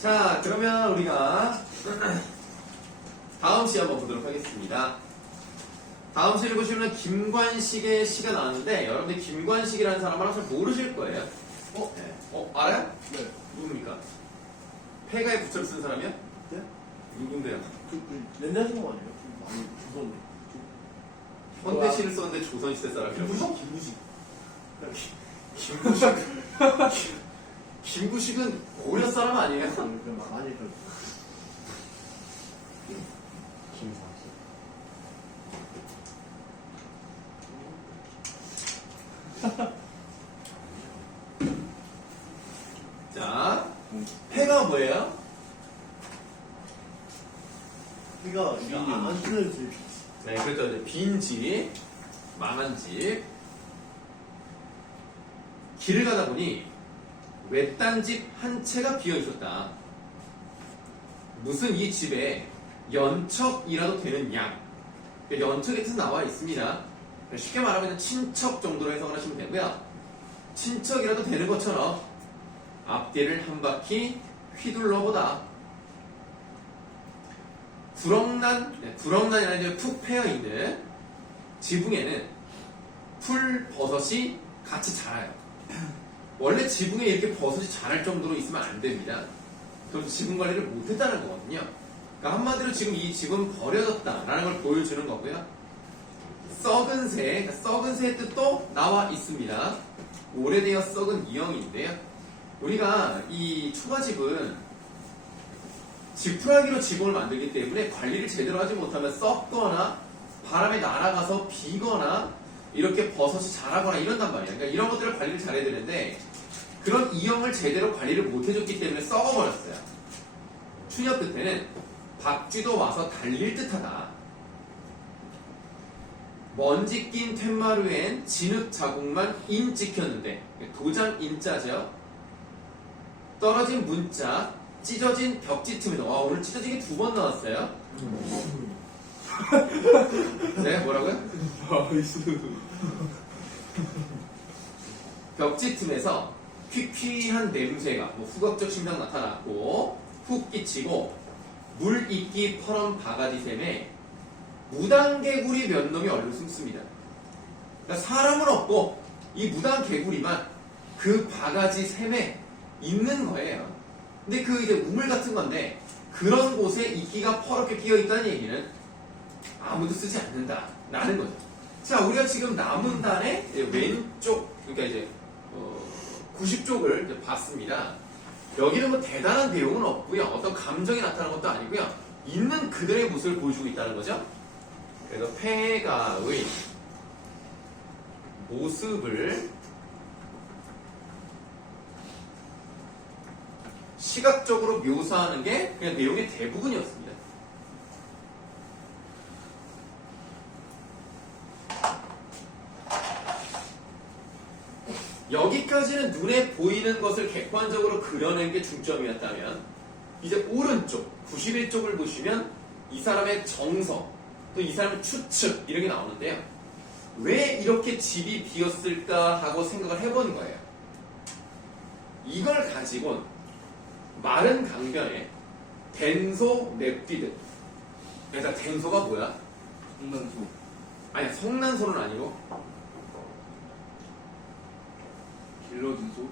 자, 그러면 우리가 다음 시 한번 보도록 하겠습니다. 다음 시를 보시면 김관식의 시가 나왔는데 여러분들 김관식이라는 사람을 잘 모르실 거예요. 네. 알아요? 네. 누굽니까? 폐가에 부처를 쓴 사람이요? 네? 누군데요? 옛날 사람 아니에요? 많이 조선. 현대시를 썼는데 조선시대 사람이라고. 김구식. 김구식은 고려 사람 아니에요? 아니 김사시. 자, 폐가 뭐예요? 그가 안 쓰는 집. 네, 그렇죠. 이제 빈 집, 망한 집. 길을 가다 보니 외딴 집 한 채가 비어 있었다. 무슨 이 집에 연척이라도 되는 양. 연척에 뜻은 나와 있습니다. 쉽게 말하면 친척 정도로 해석을 하시면 되고요. 친척이라도 되는 것처럼 앞뒤를 한 바퀴 휘둘러 보다. 구렁난이나 이제 푹 패여 있는 지붕에는 풀 버섯이 같이 자라요. 원래 지붕에 이렇게 버섯이 자랄 정도로 있으면 안 됩니다. 그럼 지붕 관리를 못했다는 거거든요. 그러니까 한마디로 지금 이 집은 버려졌다라는 걸 보여주는 거고요. 썩은 새, 그러니까 썩은 새의 뜻도 나와 있습니다. 오래되어 썩은 이형인데요. 우리가 이 초가집은 지푸라기로 지붕을 만들기 때문에 관리를 제대로 하지 못하면 썩거나 바람에 날아가서 비거나 이렇게 버섯이 자라거나 이런단 말이에요. 그러니까 이런 것들을 관리를 잘해야 되는데 그런 이형을 제대로 관리를 못 해줬기 때문에 썩어버렸어요. 추녀 끝에는 박쥐도 와서 달릴 듯하다. 먼지 낀 툇마루엔 진흙 자국만 인 찍혔는데 도장 인자죠. 떨어진 문자, 찢어진 벽지 틈에서 오늘 찢어진 게 2번 나왔어요. 네, 뭐라고요? 벽지 틈에서 퀴퀴한 냄새가 후각적 심장 나타났고 훅 끼치고 물 이끼 퍼런 바가지샘에 무당개구리 몇 놈이 얼른 숨습니다. 그러니까 사람은 없고 이 무당개구리만 그 바가지 샘에 있는 거예요. 근데 그 이제 우물 같은 건데 그런 곳에 이끼가 퍼렇게 끼어 있다는 얘기는 아무도 쓰지 않는다라는 거죠. 자, 우리가 지금 나문단의 왼쪽, 그러니까 이제 90쪽을 이제 봤습니다. 여기는 뭐 대단한 내용은 없고요. 어떤 감정이 나타나는 것도 아니고요. 있는 그들의 모습을 보여주고 있다는 거죠. 그래서 폐가의 모습을 시각적으로 묘사하는 게 그냥 내용의 대부분이었습니다. 여기까지는 눈에 보이는 것을 객관적으로 그려낸 게 중점이었다면 이제 오른쪽 91쪽을 보시면 이 사람의 정서 또 이 사람의 추측 이렇게 나오는데요. 왜 이렇게 집이 비었을까 하고 생각을 해본 거예요. 이걸 가지고 마른 강변에 댄소 랩디드. 그러니까 댄소가 뭐야? 성난소. 아니 성난소는 아니고 길러진 소.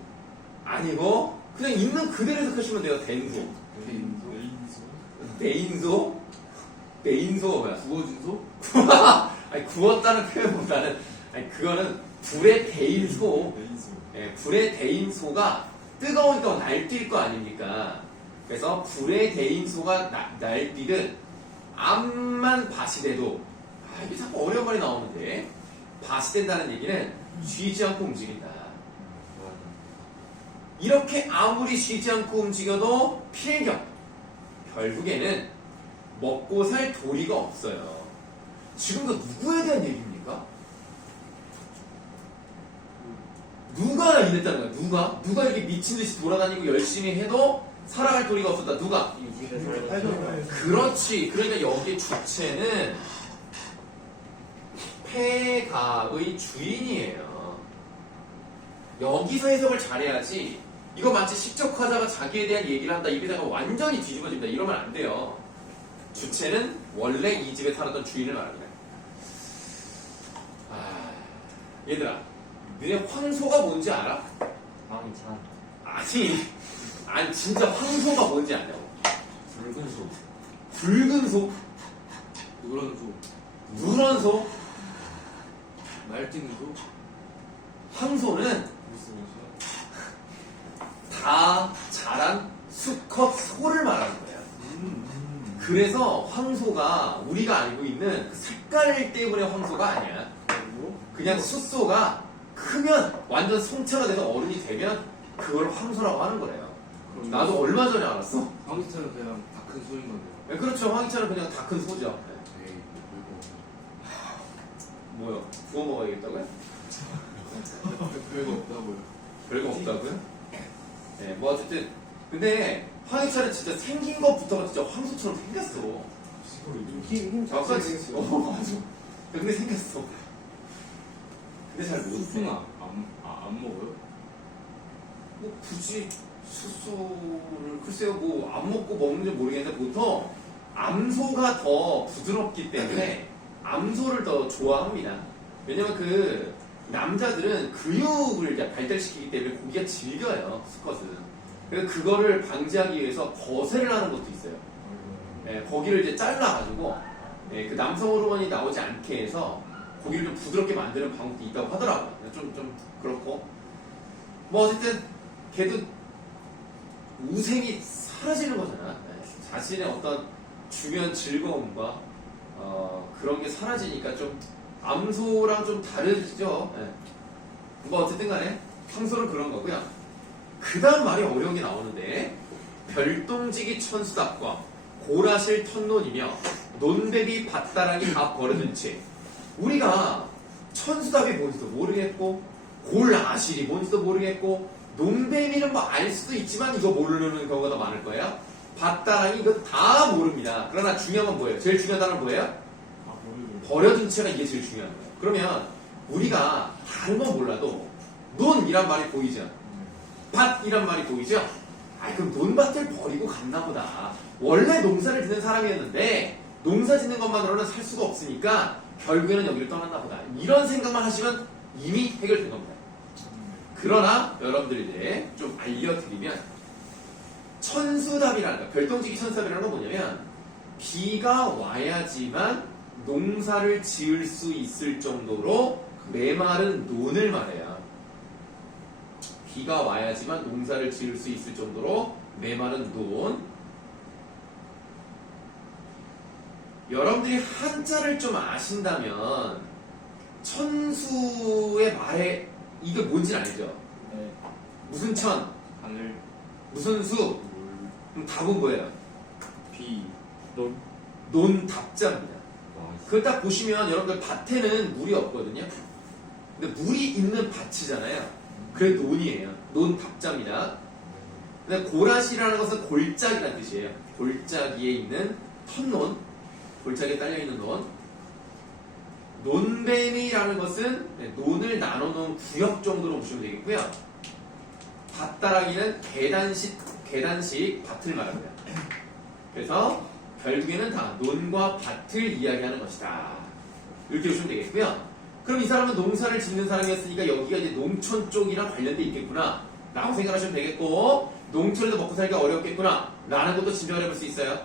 아니고 그냥 있는 그대로 해석하시면 돼요. 댄소. 네인소? 네인소가 뭐야? 구워진 소? 아니 구웠다는 표현보다는 아니 그거는 불에 데인 소. 예, 불에 데인 소가 뜨거우니까 날뛸 거 아닙니까? 그래서 불에 데인 소가 날뛰듯 암만 바시돼도 이게 자꾸 어려운 말이 나오는데 바시된다는 얘기는 쉬지 않고 움직인다. 이렇게 아무리 쉬지 않고 움직여도 필경 결국에는 먹고 살 도리가 없어요. 지금도 누구에 대한 얘기입니까? 누가 이랬다는 거야? 누가 이렇게 미친듯이 돌아다니고 열심히 해도 살아갈 도리가 없었다. 누가? 그렇지. 그러니까 여기의 주체는 폐가의 주인이에요. 여기서 해석을 잘해야지. 이거 마치 식적화자가 자기에 대한 얘기를 한다. 입에다가 완전히 뒤집어진다. 이러면 안 돼요. 주체는 원래 이 집에 살았던 주인을 말합니다. 얘들아, 너네 황소가 뭔지 알아? 황희찬. 아니 진짜 황소가 뭔지 아냐고. 붉은 소. 붉은 소, 노란 소, 누런 소, 날뛰는 소, 황소는 무슨 다 자란 수컷 소를 말하는 거예요. 그래서 황소가 우리가 알고 있는 그 색깔 때문에 황소가 아니야. 그냥 숫소가 크면 완전 성체가 돼서 어른이 되면 그걸 황소라고 하는 거래요. 그럼 나도 얼마 전에 알았어. 황희찬은 그냥 다 큰 소인 건데요. 네, 그렇죠. 황희찬은 그냥 다 큰 소죠. 에이, 뭐요? 구워 먹어야겠다고요? 별거 없다고요. 별거 없다고요? 네, 뭐 어쨌든 근데 황희찬은 진짜 생긴 것부터가 진짜 황소처럼 생겼어. 힘 아까 맞아. 근데 생겼어. 근데 잘 못. 수수는 안 먹어요? 뭐 굳이 숫소를 글쎄요 뭐 안 먹고 먹는지 모르겠는데 보통 암소가 더 부드럽기 때문에 암소를 더 좋아합니다. 왜냐면 그 남자들은 근육을 이제 발달시키기 때문에 고기가 질겨요 수컷은. 그래서 그거를 방지하기 위해서 거세를 하는 것도 있어요. 예, 거기를 이제 잘라가지고 예, 그 남성 호르몬이 나오지 않게 해서 고기를 좀 부드럽게 만드는 방법도 있다고 하더라고요. 좀 그렇고 뭐 어쨌든 걔도 우생이 사라지는 거잖아. 예, 자신의 어떤 주변 즐거움과 그런 게 사라지니까 좀 암소랑 좀 다르죠. 예. 뭐 어쨌든 간에 황소는 그런 거고요. 그 다음 말이 어려운 게 나오는데 별똥지기 천수답과 고라실 턴논이며 논배비 밭다랑이 다 버려둔 채 우리가 천수답이 뭔지도 모르겠고 골아실이 뭔지도 모르겠고 논배비는 뭐 알 수도 있지만 이거 모르는 경우가 더 많을 거예요. 밭다랑이 이거 다 모릅니다. 그러나 중요한 건 뭐예요? 제일 중요한 단어는 뭐예요? 버려둔 채가 이게 제일 중요한 거예요. 그러면 우리가 다른 건 몰라도 논이란 말이 보이죠? 밭이란 말이 보이죠? 그럼 논밭을 버리고 갔나 보다. 원래 농사를 짓는 사람이었는데 농사 짓는 것만으로는 살 수가 없으니까 결국에는 여기를 떠났나 보다. 이런 생각만 하시면 이미 해결된 겁니다. 그러나 여러분들이 이제 좀 알려드리면 천수답이라는 거, 별똥지기 천수답이라는 건 뭐냐면 비가 와야지만 농사를 지을 수 있을 정도로 메마른 논을 말해요. 비가 와야지만 농사를 지을 수 있을 정도로 메마른 논. 여러분들이 한자를 좀 아신다면 천수의 말에 이게 뭔지는 알죠? 네. 무슨 천, 하늘, 무슨 수, 그럼 답은 뭐예요? 비, 논답자입니다. 그걸 딱 보시면 여러분들 밭에는 물이 없거든요. 근데 물이 있는 밭이잖아요. 그게 논이에요. 논답자입니다. 근데 고라시라는 것은 골짜기라는 뜻이에요. 골짜기에 있는 턴논, 골짜기에 딸려있는 논. 논뱀이라는 것은 논을 나눠놓은 구역 정도로 보시면 되겠고요. 밭다라기는 계단식 밭을 말합니다. 그래서 결국에는 다 논과 밭을 이야기하는 것이다. 이렇게 보시면 되겠고요. 그럼 이 사람은 농사를 짓는 사람이었으니까 여기가 이제 농촌 쪽이랑 관련돼 있겠구나 라고 생각하시면 되겠고, 농촌에서 먹고 살기가 어렵겠구나 라는 것도 짐작을 해볼 수 있어요.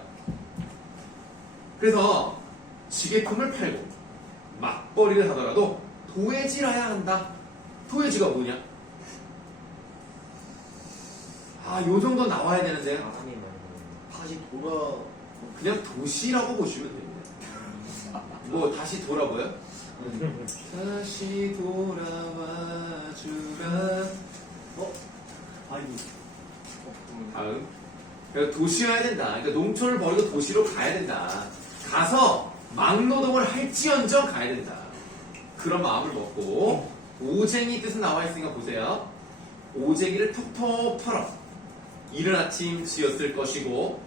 그래서 지게품을 팔고 맞벌이를 하더라도 도해질해야 한다. 도해지가 뭐냐? 요 정도 나와야 되는데요. 아니 다시 돌아. 그냥 도시라고 보시면 됩니다. 뭐 다시 돌아봐요? 다시 돌아와 주라. 다음. 그러니까 도시여야 된다. 그러니까 농촌을 버리고 도시로 가야 된다. 가서 막노동을 할지언정 가야 된다. 그런 마음을 먹고 오쟁이 뜻은 나와 있으니까 보세요. 오쟁이를 톡톡 털어 이른 아침 지었을 것이고,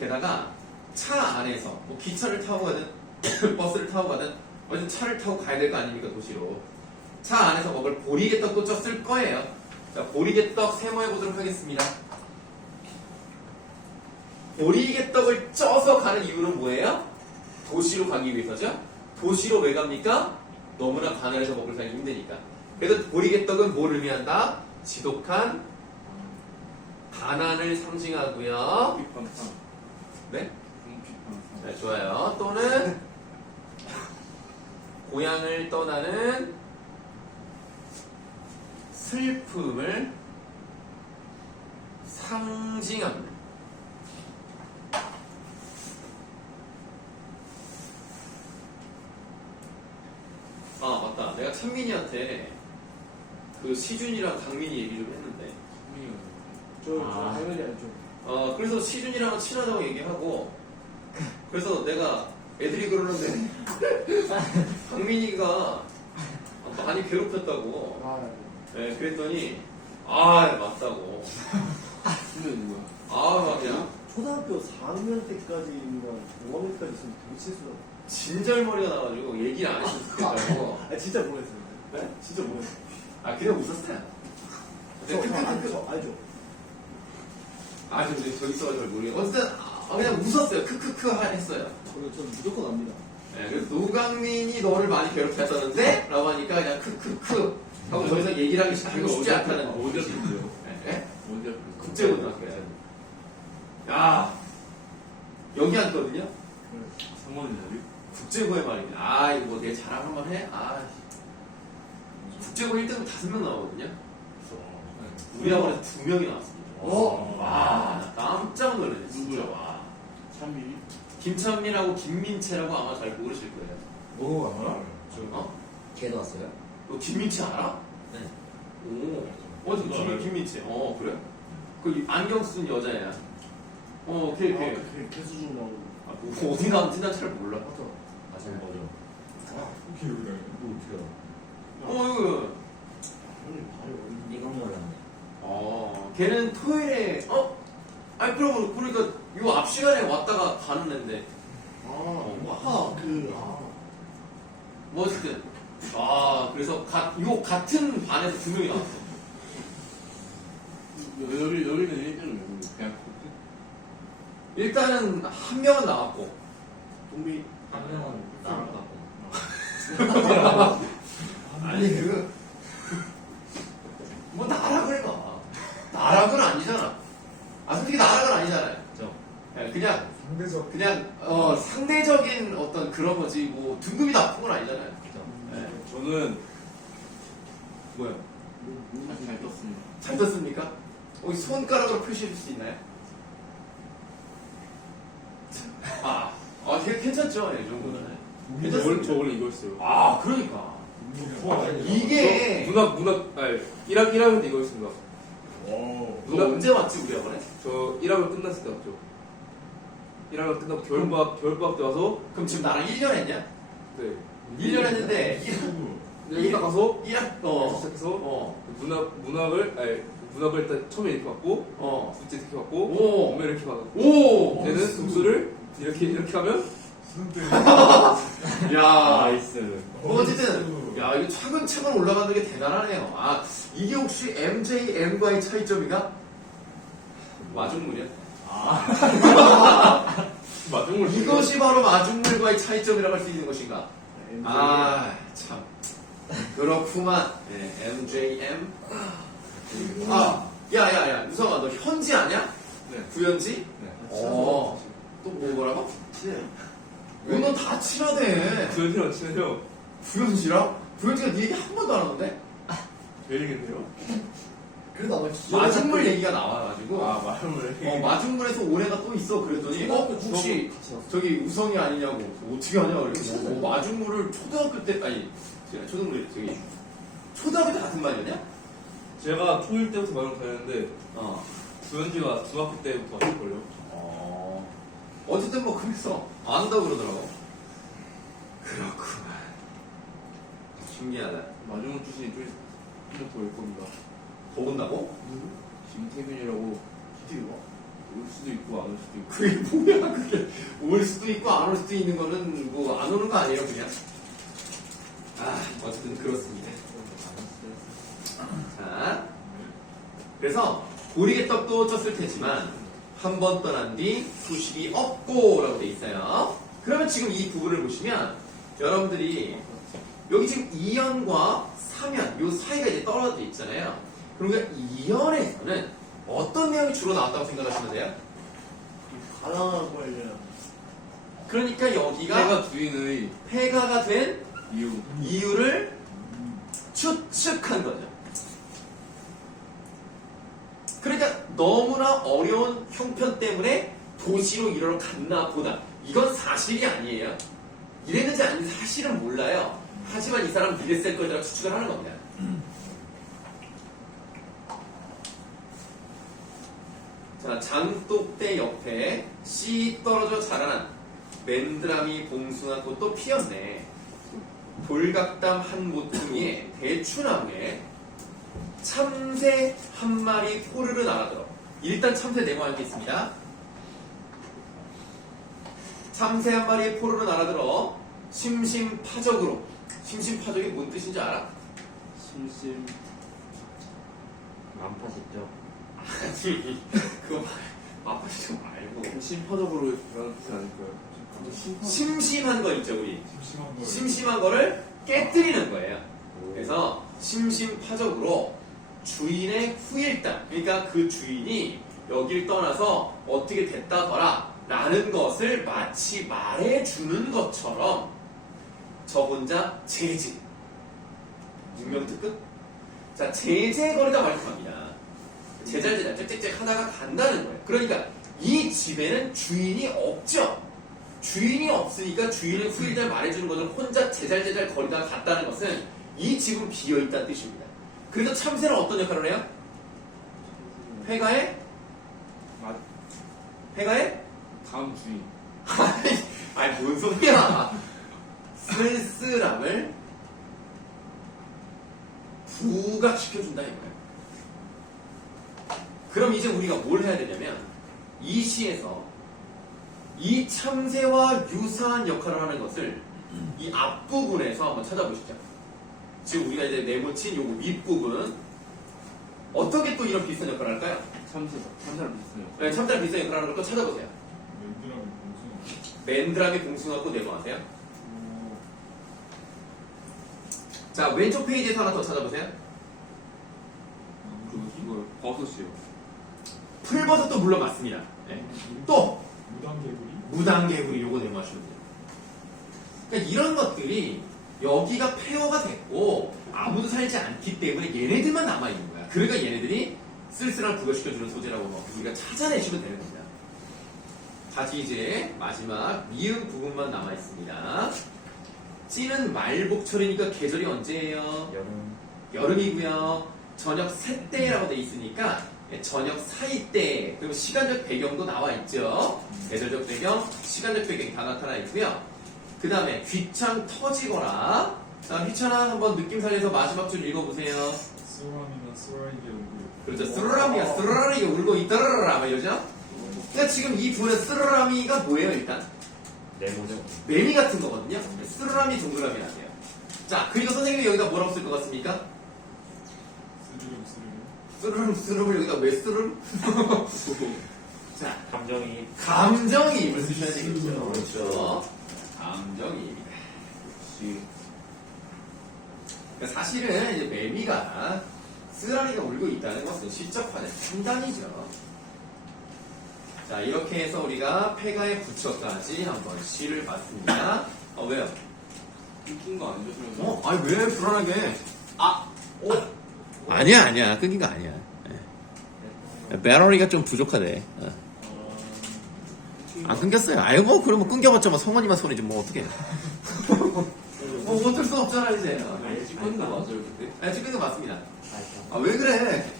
게다가 차 안에서 뭐 기차를 타고 가든 버스를 타고 가든 어쨌든 차를 타고 가야 될 거 아닙니까? 도시로 차 안에서 먹을 보리개떡도 쪘을 거예요. 자, 보리개떡 세모해 보도록 하겠습니다. 보리개떡을 쪄서 가는 이유는 뭐예요? 도시로 가기 위해서죠. 도시로 왜 갑니까? 너무나 가난해서 먹을 살기 힘드니까. 그래서 보리개떡은 뭘 의미한다? 지독한 가난을 상징하고요. 삐빵빵. 네? 삐빵빵. 네, 좋아요. 또는 고향을 떠나는 슬픔을 상징합니다. 아, 맞다. 내가 찬민이한테 그 시준이랑 강민이 얘기 좀 했는데, 저 당연히 알죠. 그래서 시준이랑은 친하다고 얘기하고, 그래서 내가 애들이 그러는데, 강민이가 많이 괴롭혔다고. 아, 네, 그랬더니, 맞다고. 근데 누구야? 막 그냥, 초등학교 4학년 때까지인가 5학년까지 있으면 되게 친했어요. 진절머리가 나가지고 얘기를 안 했으면 좋겠다고. 아 진짜 모르겠어요. 네? 진짜 모르겠어요. 그냥 웃었어요. 저 알죠. 근데 저기 있어가지고 모르겠어요. 어쨌든, 그냥 웃었어요. 크크크 했어요. 저는 무조건 압니다. 네, 그래서 노강민이 너를 많이 괴롭혔었는데? 라고 하니까 그냥 크크크 하고 더 이상 얘기를 하기 쉽지 않다는 어디 거지. 학교인데요? 네? 어디 학교? 국제고등학교야. 야, 여기 앉거든요? 상원이 어디? 국제고에 말입니다. 이거 뭐 내 자랑 한번 해? 국제고 1등은 5명 나오거든요? 우리 학원에서 2명이 나왔습니다. 나 깜짝 놀랐네, 진짜. 누구야? 와. 참이. 김찬민하고 김민채라고 아마 잘 모르실 거예요. 오, 알아? 어? 걔도 왔어요? 너 김민채 알아? 네. 김민채. 그래? 그 안경 쓴 여자애야. 걔. 개수중 나오고. 뭐 어디 가는지 난 잘 몰라. 맞아. 아, 잘 뭐죠? 기억이 뭐 어떻게 알아? 이거. 형님 발이 어린데. 이건 몰랐네. 걔는 토요일에, 그러니까, 요 앞 시간에 왔다가 가는 애인데, 뭐, 어쨌든. 그래서, 요 같은 반에서 2명이 나왔어. 여기는 1등은 그냥 일단은, 한 명은 나왔고, 동비. 한 명은 나랑 같고. 뭐, 나락을 가. 나락은 아니잖아. 솔직히 나락은 아니잖아요. 그죠? 그냥, 상대적. 상대적인 어떤 그런 거지, 뭐, 등급이 나쁜 건 아니잖아요. 그죠? 네. 저는 뭐야? 잘 떴습니다. 잘 떴습니까? 손가락으로 표시해 줄 수 있나요? 되게 괜찮죠? 이 정도는. 저 괜찮습니다. 원래 이거였어요. 그러니까. 이게, 문학 1학년 때 이거였습니다. 너 언제 왔지, 우리 학원에? 저 1학년 끝났을 때 왔죠. 1학년 끝나고 겨울방학 때 와서 그럼 지금 나랑 1년 했냐? 네. 1년 했는데, 여기다 가서 1학, 시작해서 문학을 일단 처음에 이렇게 받고 둘째 이렇게 받고 오. 엄마 이렇게 받고 오! 걔는 독수를 이렇게 하면 야, 나이스. 어쨌든, 이거 차근차근 올라가는 게 대단하네요. 이게 혹시 MJM과의 차이점이가? 마중물이야? 마중물 이것이 바로 마중물과의 차이점이라고 할 수 있는 것인가? 참. 그렇구만. 네, MJM. 야, 유성아, 너 현지 아냐? 네. 구현지? 네. 또 뭐라고? 넌 다 친하대. 구현이랑 친해요. 구현지랑? 구현지가 네 얘기 한 번도 안 하는데? 되겠네요. 그래도 아마 마중물 얘기가 나와가지고. 마중물 마중물에서 올해가 또 있어. 그랬더니, 혹시 저기 우성이 아니냐고. 어떻게 하냐? 그랬더니, 마중물을 초등학교 때, 초등학교 때 같은 반이었냐? 제가 초1 때부터 마중 다녔는데 어. 구현지가 중학교 때부터 왔을걸요. 어쨌든 뭐 그래서 안 한다고 그러더라고. 그렇구만. 신기하다. 마중물 출신이 좀더올 겁니다. 더 온다고? 김태균이라고 어떻게 봐? 올 수도 있고 안 올 수도 있고. 그게 뭐야? 그게 올 수도 있고 안 올 수도 있는 거는 뭐 안 오는 거 아니에요 그냥? 어쨌든 그렇습니다. 그래서 고리개떡도 쳤을 테지만 한 번 떠난 뒤 수식이 없고 라고 돼 있어요. 그러면 지금 이 부분을 보시면 여러분들이 여기 지금 2연과 3연 요 사이가 이제 떨어져 있잖아요. 그러니까 2연에서는 어떤 내용이 주로 나왔다고 생각하시면 돼요? 가난한 관련. 그러니까 여기가 내가 주인의 폐가가 된 이유. 이유를 추측한 거죠. 그러니까 너무나 어려운 형편 때문에 도시로 이러러 갔나 보다. 이건 사실이 아니에요. 이랬는지 아닌지 사실은 몰라요. 하지만 이 사람은 이랬을 거라고 추측을 하는 겁니다. 자, 장독대 옆에 씨 떨어져 자라난 맨드라미 봉숭아 꽃도 피었네. 돌각담 한 모퉁이에 대추나무에 참새 한 마리 포르르 날아들어. 일단 참새 네모 알고 있습니다. 참새 한 마리 포르르 날아들어 심심파적으로. 심심파적이 뭔 뜻인지 알아? 심심. 만파셨죠? 아니 그거 아빠지 좀 말고 심파적으로 그런 뜻이 아닐까요? 심심한 거 있죠 우리. 심심한 걸. 심심한 거를 깨뜨리는 거예요. 그래서 심심파적으로 주인의 후일담, 그러니까 그 주인이 여길 떠나서 어떻게 됐다더라 라는 것을 마치 말해주는 것처럼 저 혼자 제재 문명특급? 자, 제재거리다 말씀합니다. 제잘제잘 짹짹짹 하다가 간다는 거예요. 그러니까 이 집에는 주인이 없죠. 주인이 없으니까 주인의 후일담을 말해주는 것을 혼자 제잘제잘 거리다가 갔다는 것은 이 집은 비어있다는 뜻입니다. 그래서 참새는 어떤 역할을 해요? 폐가의? 맞. 폐가의? 다음 주인. 아니 뭔 소리야. 쓸쓸함을 부각시켜준다 이거예요. 그럼 이제 우리가 뭘 해야 되냐면 이 시에서 이 참새와 유사한 역할을 하는 것을 이 앞부분에서 한번 찾아보시죠. 지금 우리가 이제 네모친 요거 윗부분 어떻게 또 이런 비슷한 역할을 할까요? 참새랑 비슷해요. 네, 참새랑 비슷한 역할을 하는 걸 또 찾아보세요. 맨드라미 봉숭아. 맨드라미 봉숭아 꽃 네모하세요. 자, 왼쪽 페이지에서 하나 더 찾아보세요. 이거 버섯이요. 풀버섯도 물론 맞습니다. 네. 또 무당개구리. 무당개구리 요거 네모하시면 돼요. 그러니까 이런 것들이 여기가 폐허가 됐고 아무도 살지 않기 때문에 얘네들만 남아있는 거야. 그러니까 얘네들이 쓸쓸함을 부각시켜주는 소재라고 우리가 찾아내시면 되는 겁니다. 다시 이제 마지막 미음 부분만 남아있습니다. 찌는 말복철이니까 계절이 언제예요? 여름. 여름이고요. 저녁 새때라고 돼 있으니까 저녁 사이 때, 그리고 시간적 배경도 나와 있죠. 계절적 배경, 시간적 배경이 다 나타나 있고요. 그 다음에 귀창 터지거나. 자, 휘찬아 한번 느낌 살려서 마지막 줄 읽어보세요. 쓰라미나 쓰라이게 울고. 그렇죠. 쓰르라미가 쓰르라리가 울고 있다라라 막 이러죠. 그러니까 지금 이 부분은 쓰르라미가 뭐예요 일단? 네모죠. 매미 같은 거거든요. 쓰르라미 동그라미 나세요. 자, 그리고 선생님이 여기다 뭐라고 쓸 것 같습니까? 스르륵 스르륵. 쓰르름 쓰르름을 여기다 왜 쓰르름? 자, 감정이. 감정이입을 쓰셔야 되겠죠. 그렇죠. 감정이입니다. 역시. 그러니까 사실은 이제 매미가 쓰라리가 울고 있다는 것은 시적화된 판단이죠. 자, 이렇게 해서 우리가 폐가의 부처까지 한번 시를 봤습니다. 왜요? 끊긴 거 아니죠, 그러면? 아니 왜 불안하게? 아니야. 끊긴 거 아니야. 배터리가 좀 부족하대. 안 끊겼어요. 아유 뭐 그러면 끊겨봤자 뭐 성원이만 손이지 뭐 어떡해. 어쩔 수 없잖아 이제. 찍는 거 맞아요, 그때? 네, 찍는 거 맞습니다. 알죠. 아 왜 그래?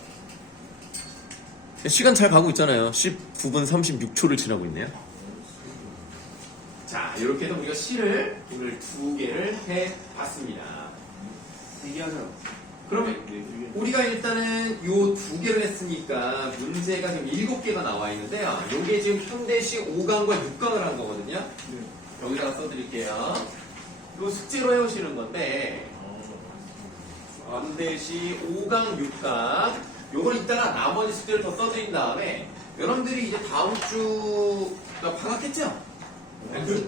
시간 잘 가고 있잖아요. 19분 36초를 지나고 있네요. 자, 이렇게 해서 우리가 시를 오늘 2개를 해봤습니다. 되게 하잖아. 그러면 우리가 일단은 요 2개를 했으니까 문제가 지금 7개가 나와 있는데요. 요게 지금 현대시 5강과 6강을 한 거거든요. 여기다가 써드릴게요. 요 숙제로 해오시는 건데 현대시 5강, 6강 요걸 이따가 나머지 숙제를 더 써드린 다음에 여러분들이 이제 다음 주 방학했죠? 다음 주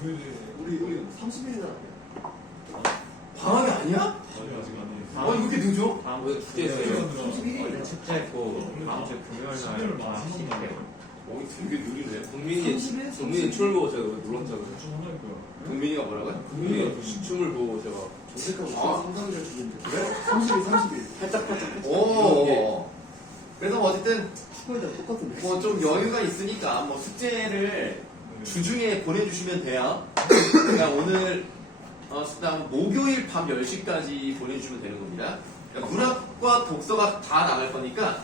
금요일에 우리 30일이나 할게요. 방학이 아니야? 아니 아직 아니에요. 어 이렇게 늦어? 다음 왜 숙제 있어요? 31일. 원래 축제 있고 다음 주 금요일 숙제를 날 많이 다시 하는 할게요. 거예요. 어 되게 느리네. 동민이 춤을 보고 제가 놀랐잖아요. 대충 할 거야. 동민이가 뭐라고요? 동민이 춤을 보고 제가 언제까지 아. 상상될 수 있는데. 그래? 30일. 팔짝팔짝 오. 그래서 뭐 어쨌든 축구에다 똑같은데. 뭐 좀 여유가 있으니까 뭐 숙제를 네. 주중에 보내주시면 돼요. 그러니까 오늘 수당 목요일 밤 10시까지 보내주시면 되는 겁니다. 그러니까 문학과 독서가 다 나갈 거니까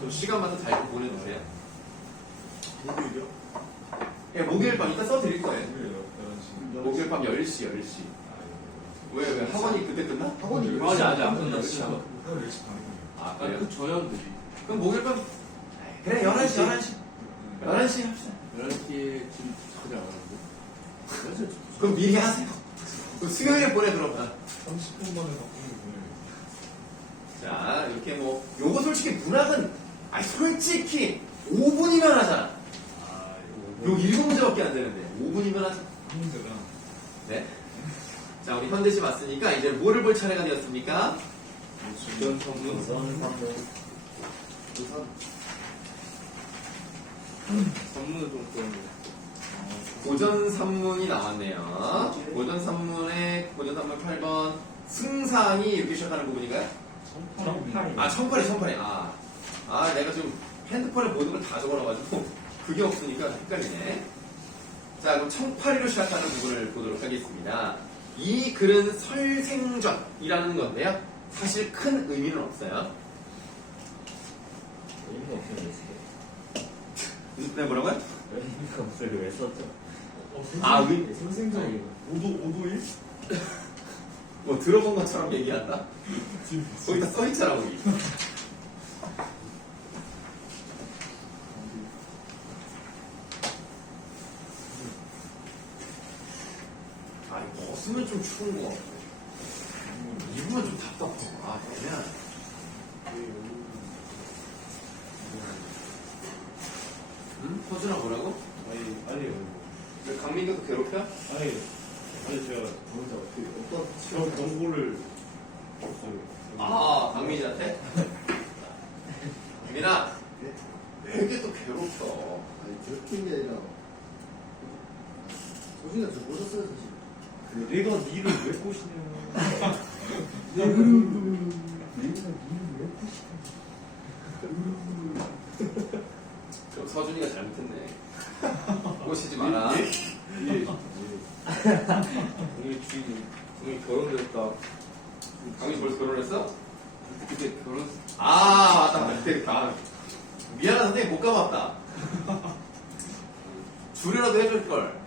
좀 시간마다 잘 좀 보내주세요. 목요일이요? 예, 목요일 밤 이따 써드릴 거예요. 목요일 밤 10시. 왜? 학원이 그때 끝나? 학원이 아직 안 끝났어요. 한 10시 반이에요. 아, 아니 그래요? 그 저녁들이 그럼 목요일 밤, 그래, 11시. 11시 합시다. 11시에 지금 도착하지 않았는데 그럼 미리 하세요. 그럼 수요일에 보내, 그러면. 30분 만에 바꾸는 거예요. 자, 이렇게 뭐, 요거 솔직히 문학은, 솔직히 5분이면 하잖아. 요 1문제밖에 안 되는데, 5분이면 하자. 한 문제당 네. 자, 우리 현대시 맞으니까 이제 뭐를 볼 차례가 되었습니까? 주변 성문 우선 선물 선문은 좀 그런데 고전 산문이 나왔네요. 고전 산문의 고전 산문 8번 승상이 이렇게 시작하는 부분인가요? 청팔이. 아, 1008이. 내가 지금 핸드폰에 모든 걸 다 적어놔가지고 그게 없으니까 헷갈리네. 자, 그럼 1008이로 시작하는 부분을 보도록 하겠습니다. 이 글은 설생전이라는 건데요. 사실 큰 의미는 없어요. 의미가 없으면 왜 쓰게? 네, 뭐라고요? 의미가 없으면 왜 썼죠? 선생님 5도 1? 뭐 들어본 것처럼 얘기한다? 지금 거기 다 써있잖아, 거기. 벗으면 좀 추운 거 같고. 입으면 좀 답답하고. 그냥. 응? 허준아 뭐라고? 아니요. 왜 강민규도 괴롭혀? 아니 제가 모르죠. 어떤 정보를 없어요. 강민이한테? 강민아, 왜 이렇게 또 괴롭혀? 아니 그렇게 게 아니라 소진이가 저 보셨어요 사실. 내가 니를 왜 꼬시냐? 내가 니를 왜 저 서준이가 잘못했네. 꼬시지 마라. 동민이 결혼됐다 강민이 벌써 결혼했어? 그때 결혼 맞다. 미안한데 못 가봤다. 줄이라도 해줄걸.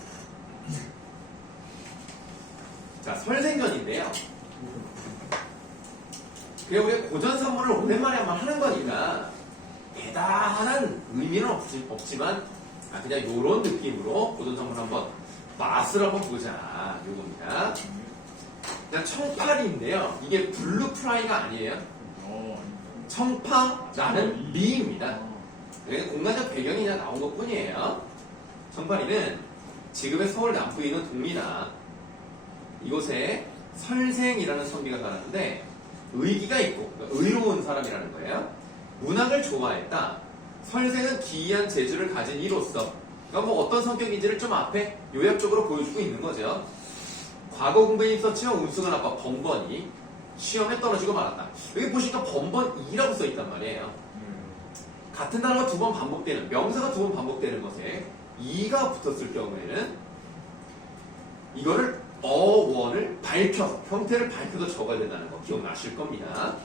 자, 설생전인데요. 그냥 우리가 고전 선물을 오랜만에 한번 하는 거니까 대단한 의미는 없지만 그냥 요런 느낌으로 고전 선물 한번 맛을 한번 보자. 요겁니다. 그냥 청파리인데요. 이게 블루 프라이가 아니에요. 청파라는 리입니다. 그러니까 공간적 배경이 그냥 나온 것 뿐이에요. 청파리는 지금의 서울 남부에 있는 동리나 이곳에 설생이라는 선비가 살았는데 의기가 있고 그러니까 의로운 사람이라는 거예요. 문학을 좋아했다. 설생은 기이한 재주를 가진 이로서 그러니까 뭐 어떤 성격인지를 좀 앞에 요약적으로 보여주고 있는 거죠. 과거 공부에 있었지만 운수가 나빠 번번이 시험에 떨어지고 말았다. 여기 보시니까 번번이라고 써있단 말이에요. 같은 단어가 두 번 반복되는 명사가 두 번 반복되는 것에 이가 붙었을 경우에는 이거를 어원을 밝혀서 형태를 밝혀서 적어야 된다는 거 기억나실 겁니다.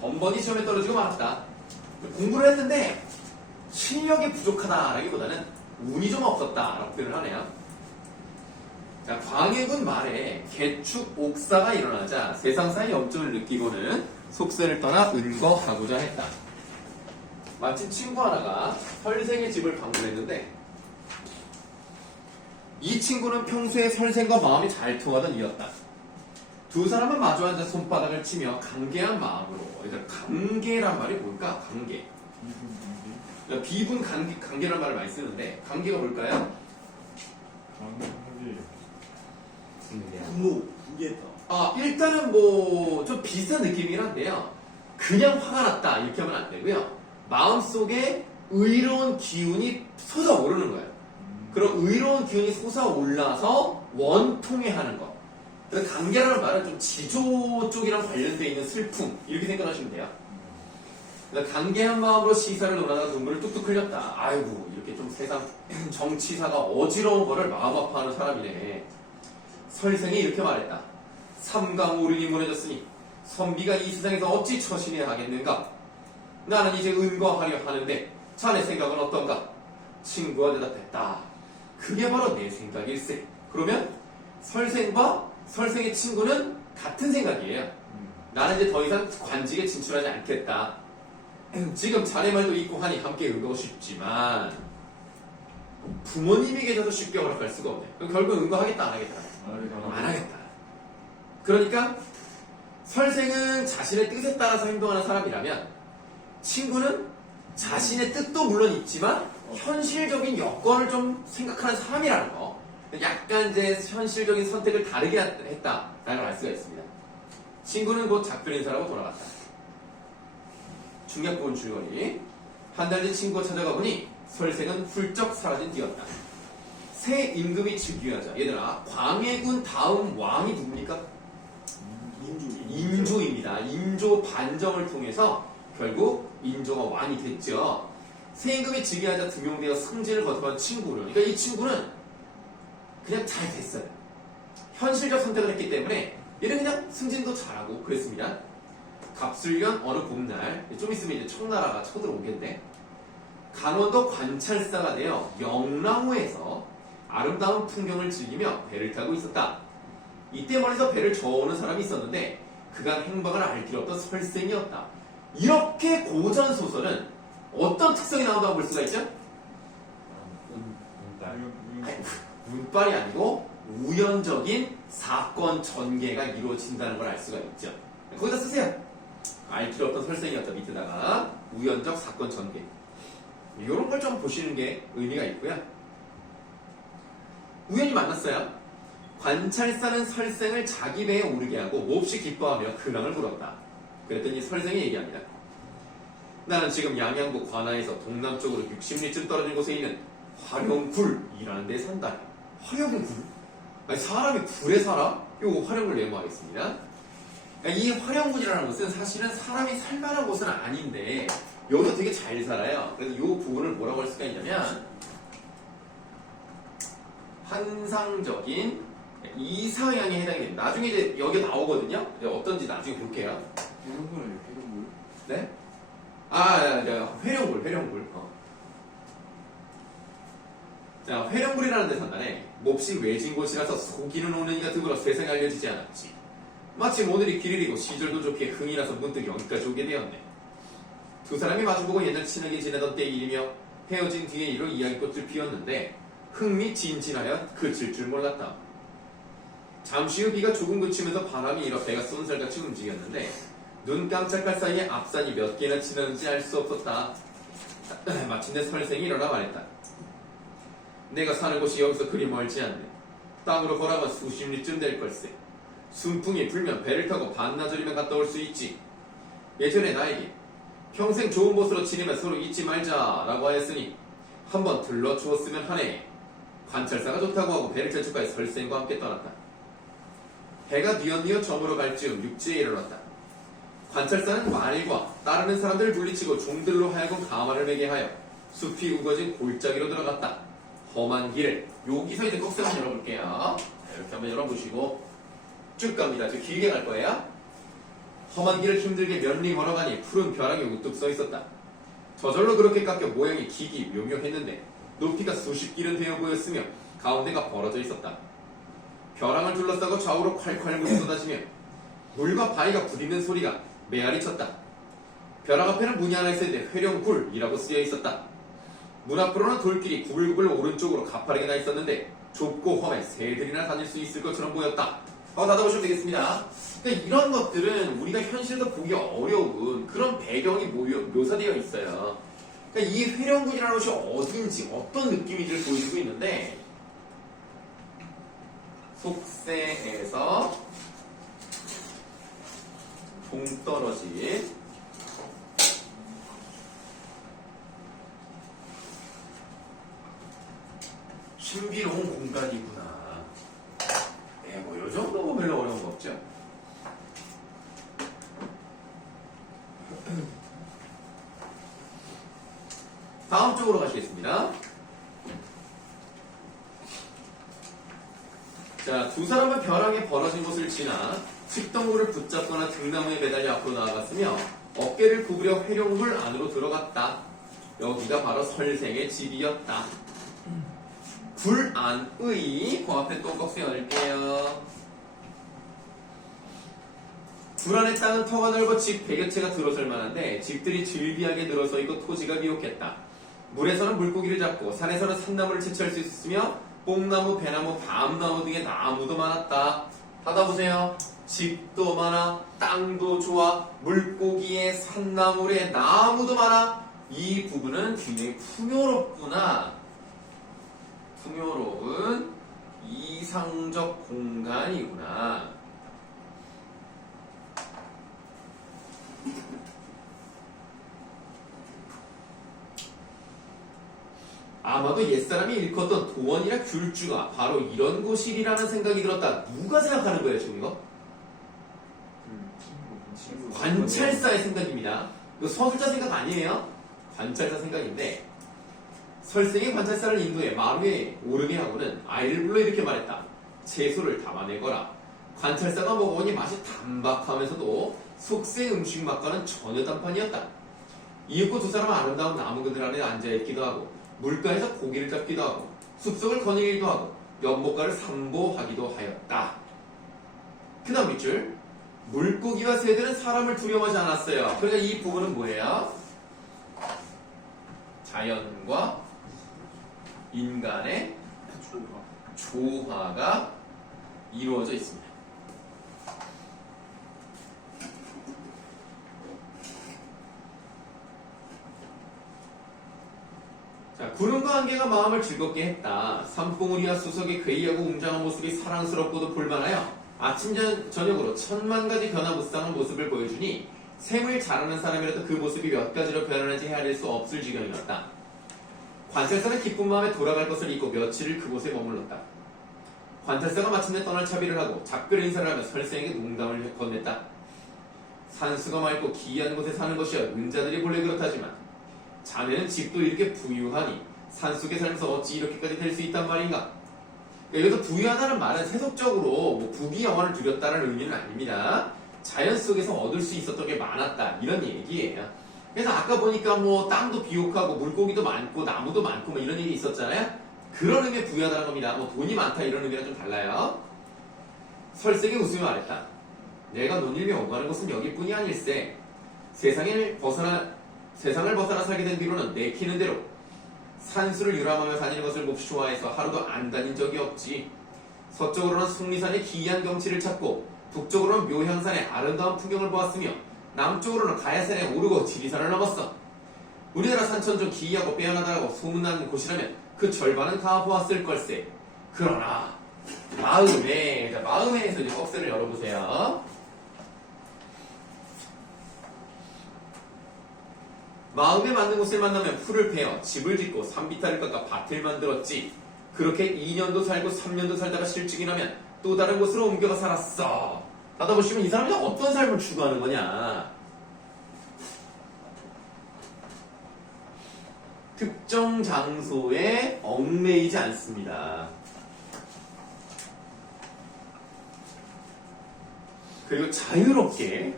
번번이 시험에 떨어지고 말았다. 공부를 했는데 실력이 부족하다라기보다는 운이 좀 없었다라고 표현을 하네요. 자, 광해군 말에 개축 옥사가 일어나자 세상사의 염증을 느끼고는 속세를 떠나 은거 가고자 했다. 마침 친구 하나가 설생의 집을 방문했는데 이 친구는 평소에 설생과 마음이 잘 통하던 이였다. 두 사람은 마주 앉아 손바닥을 치며 간계한 마음으로. 얘들 간계란 말이 뭘까? 간계. 그러니까 비분 간계란 말을 많이 쓰는데 간계가 뭘까요? 분노, 분개했다. 일단은 뭐 좀 비슷한 느낌이긴 한데요. 그냥 화가 났다 이렇게 하면 안 되고요. 마음속에 의로운 기운이 솟아오르는 거예요. 그런 의로운 기운이 솟아올라서 원통해하는 것. 그래서 간계라는 말은 좀 지조 쪽이랑 관련되어 있는 슬픔 이렇게 생각하시면 돼요. 그러니까 간계한 마음으로 시사를 논하다가 눈물을 뚝뚝 흘렸다. 아이고 이렇게 좀 세상 정치사가 어지러운 거를 마음 아파하는 사람이네. 설생이 이렇게 말했다. 삼강오륜이 무너졌으니 선비가 이 세상에서 어찌 처신해야 하겠는가? 나는 이제 은거하려 하는데 자네 생각은 어떤가? 친구가 대답했다. 그게 바로 내 생각일세. 그러면 설생과 설생의 친구는 같은 생각이에요. 나는 이제 더 이상 관직에 진출하지 않겠다. 지금 자네 말도 있고 하니 함께 응하고 싶지만 부모님이 계셔도 쉽게 허락할 수가 없네. 그럼 결국 응거하겠다 안 하겠다? 안 하겠다. 그러니까 설생은 자신의 뜻에 따라서 행동하는 사람이라면 친구는 자신의 뜻도 물론 있지만 현실적인 여건을 좀 생각하는 사람이라는 거. 약간 이제 현실적인 선택을 다르게 했다라는 걸 알 수가 있습니다. 친구는 곧 작별 인사라고 돌아갔다. 중약 부분 줄거리. 한 달 뒤 친구가 찾아가 보니 설생은 훌쩍 사라진 뒤였다. 새 임금이 즉위하자. 얘들아, 광해군 다음 왕이 누굽니까? 인조입니다. 인조 반정을 통해서 결국 인조가 왕이 됐죠. 새 임금이 즉위하자 등용되어 승진을 거듭한 친구를. 그러니까 이 친구는 그냥 잘 됐어요. 현실적 선택을 했기 때문에 얘는 그냥 승진도 잘하고 그랬습니다. 갑술년 어느 봄날, 좀 있으면 이제 청나라가 쳐들어오겠네. 강원도 관찰사가 되어 영랑호에서 아름다운 풍경을 즐기며 배를 타고 있었다. 이때 멀리서 배를 저어오는 사람이 있었는데 그간 행방을 알 길 없던 설생이었다. 이렇게 고전 소설은 어떤 특성이 나온다고 볼 수가 있죠? 문빨이 아니고 우연적인 사건 전개가 이루어진다는 걸 알 수가 있죠. 거기다 쓰세요. 알 길 없던 설생이었다. 밑에다가 우연적 사건 전개. 이런 걸 좀 보시는 게 의미가 있고요. 우연히 만났어요. 관찰사는 설생을 자기 배에 오르게 하고 몹시 기뻐하며 근황을 물었다. 그랬더니 설생이 얘기합니다. 나는 지금 양양부 관하에서 동남쪽으로 60리쯤 떨어진 곳에 있는 화룡굴이라는 데 산다. 화룡굴? 아니 사람이 굴에 살아? 요 화룡굴 메모하겠습니다. 이 화룡굴이라는 곳은 사실은 사람이 살만한 곳은 아닌데 여기서 되게 잘 살아요. 그래서 이 부분을 뭐라고 할 수가 있냐면 환상적인 이상향에 해당이 됩니다. 나중에 이제 여기 나오거든요. 이제 어떤지 나중에 볼게요. 네? 회룡굴. 자, 회룡굴이라는 데 산다네. 몹시 외진 곳이라서 속이는 오는 이가 드물어 세상에 알려지지 않았지. 마침 오늘이 길일이고 시절도 좋게 흥이 나서 문득 여기까지 오게 되었네. 두 사람이 마주보고 예전 친하게 지내던 때 일이며 헤어진 뒤에 이로 이야기꽃을 피웠는데 흥미 진진하여 그칠 줄 몰랐다. 잠시 후 비가 조금 그치면서 바람이 일어 배가 쏜살같이 움직였는데 눈 깜짝할 사이에 앞산이 몇 개나 지나는지 알 수 없었다. 마침내 설생이 일어나 말했다. 내가 사는 곳이 여기서 그리 멀지 않네. 땅으로 걸어가면 수십 리쯤 될 걸세. 순풍이 불면 배를 타고 반나절이면 갔다 올 수 있지. 예전에 나에게 평생 좋은 곳으로 지내면 서로 잊지 말자라고 하였으니 한번 들러주었으면 하네. 관찰사가 좋다고 하고 배를 철쭉하여 설생과 함께 떠났다. 해가 뉘엿뉘엿 저물어 갈 즈음 육지에 이르렀다. 관찰사는 말과 따르는 사람들을 물리치고 종들로 하여금 가마를 매게 하여 숲이 우거진 골짜기로 들어갔다. 험한 길을 여기서 이제 꺽쇠 한번 열어볼게요. 이렇게 한번 열어보시고 쭉 갑니다. 저 길게 갈 거예요. 험한 길을 힘들게 몇 리 걸어가니 푸른 벼락이 우뚝 서 있었다. 저절로 그렇게 깎여 모양이 기기 묘묘했는데 높이가 수십 길은 되어 보였으며 가운데가 벌어져 있었다. 벼랑을 둘러싸고 좌우로 콸콸 물이 쏟아지며 물과 바위가 부딪는 소리가 메아리 쳤다. 벼랑 앞에는 문이 하나 있었는데 회룡굴이라고 쓰여 있었다. 문 앞으로는 돌길이 구불구불 오른쪽으로 가파르게 나 있었는데 좁고 험해 새들이나 다닐 수 있을 것처럼 보였다. 닫아보시면 되겠습니다. 그러니까 이런 것들은 우리가 현실에서 보기 어려운 그런 배경이 묘사되어 있어요. 그러니까 이 회령군이라는 것이 어딘지 어떤 느낌인지를 보여주고 있는데 속세에서 동떨어진 신비로운 공간이구나. 네, 뭐 요 정도 별로 어려운 거 없죠. 다음 쪽으로 가시겠습니다. 자, 두 사람은 벼랑에 벌어진 곳을 지나 식덩굴을 붙잡거나 등나무에 매달려 앞으로 나아갔으며 어깨를 구부려 회룡굴 안으로 들어갔다. 여기가 바로 설생의 집이었다. 굴 안의 그 앞에 또 꺽쇠 넣을게요. 굴 안의 땅은 터가 넓어 집 100여 채가 들어설 만한데 집들이 즐비하게 늘어서 있고 토지가 미혹했다. 물에서는 물고기를 잡고 산에서는 산나물을 채취할 수 있었으며 뽕나무, 배나무, 밤나무 등의 나무도 많았다. 받아보세요. 집도 많아, 땅도 좋아, 물고기에 산나물에 나무도 많아. 이 부분은 굉장히 풍요롭구나. 풍요로운 이상적 공간이구나. 아마도 옛사람이 일컫던 도원이나 귤주가 바로 이런 곳이라는 생각이 들었다. 누가 생각하는 거예요, 지금 이거? 관찰사의 생각입니다. 이거 서술자 생각 아니에요? 관찰사 생각인데 설생의 관찰사를 인도해 마루에 오르게 하고는 아이를 불러 이렇게 말했다. 채소를 담아내거라. 관찰사가 먹어보니 맛이 담박하면서도 속세 음식 맛과는 전혀 딴판이었다. 이윽고 두 사람은 아름다운 나무 그늘 안에 앉아있기도 하고 물가에서 고기를 잡기도 하고 숲속을 거닐기도 하고 연못가를 산보하기도 하였다. 그 다음 밑줄 물고기와 새들은 사람을 두려워하지 않았어요. 그러니까 이 부분은 뭐예요? 자연과 인간의 조화가 이루어져 있습니다. 자, 구름과 안개가 마음을 즐겁게 했다. 산봉우리와 수석의 괴이하고 웅장한 모습이 사랑스럽고도 볼만하여 아침 저녁으로 천만 가지 변화무쌍한 모습을 보여주니 셈을 잘하는 사람이라도 그 모습이 몇 가지로 변하는지 헤아릴 수 없을 지경이었다. 관찰사는 기쁜 마음에 돌아갈 것을 잊고 며칠을 그곳에 머물렀다. 관찰사가 마침내 떠날 차비를 하고 작별 인사를 하며 설생에게 농담을 건넸다. 산수가 맑고 기이한 곳에 사는 것이야 은자들이 본래 그렇다지만 자네는 집도 이렇게 부유하니 산속에 살면서 어찌 이렇게까지 될 수 있단 말인가? 여기서 부유하다는 말은 세속적으로 뭐 부귀 영화를 누렸다는 의미는 아닙니다. 자연 속에서 얻을 수 있었던 게 많았다 이런 얘기예요. 그래서 아까 보니까 뭐 땅도 비옥하고 물고기도 많고 나무도 많고 뭐 이런 얘기 있었잖아요. 그런 의미의 부유하다는 겁니다. 뭐 돈이 많다 이런 의미랑 좀 달라요. 설색이 웃으며 말했다. 내가 논일며 오가는 곳은 여기뿐이 아닐세. 세상을 벗어나 살게 된 뒤로는 내키는 대로 산수를 유람하며 다니는 것을 몹시 좋아해서 하루도 안 다닌 적이 없지. 서쪽으로는 속리산의 기이한 경치를 찾고 북쪽으로는 묘향산의 아름다운 풍경을 보았으며 남쪽으로는 가야산에 오르고 지리산을 넘었어. 우리나라 산천 중 기이하고 빼어나다라고 소문난 곳이라면 그 절반은 다 보았을 걸세. 그러나 마음에서 이제 꺽쇠를 열어보세요. 마음에 맞는 곳을 만나면 풀을 베어 집을 짓고 산비탈을 깎아 밭을 만들었지. 그렇게 2년도 살고 3년도 살다가 실증이 나면 또 다른 곳으로 옮겨가 살았어. 받아보시면 이 사람이 어떤 삶을 추구하는 거냐. 특정 장소에 얽매이지 않습니다. 그리고 자유롭게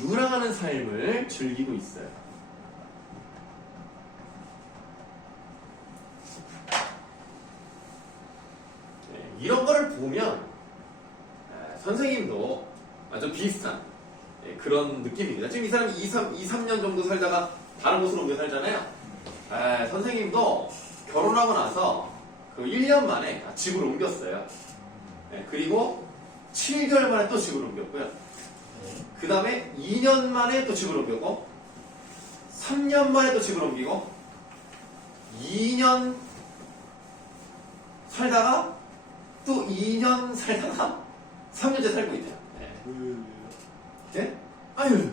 유랑하는 삶을 즐기고 있어요. 네, 이런 거를 보면 선생님도 아주 비슷한 그런 느낌입니다. 지금 이 사람이 2, 3년 정도 살다가 다른 곳으로 옮겨 살잖아요. 선생님도 결혼하고 나서 그 1년 만에 집을 옮겼어요. 네, 그리고 7개월 만에 또 집을 옮겼고요. 그 다음에 2년 만에 또 집을 옮겼고 3년 만에 또 집을 옮기고 2년 살다가 또 2년 살다가 3년째 살고 있대요. 네? 아유,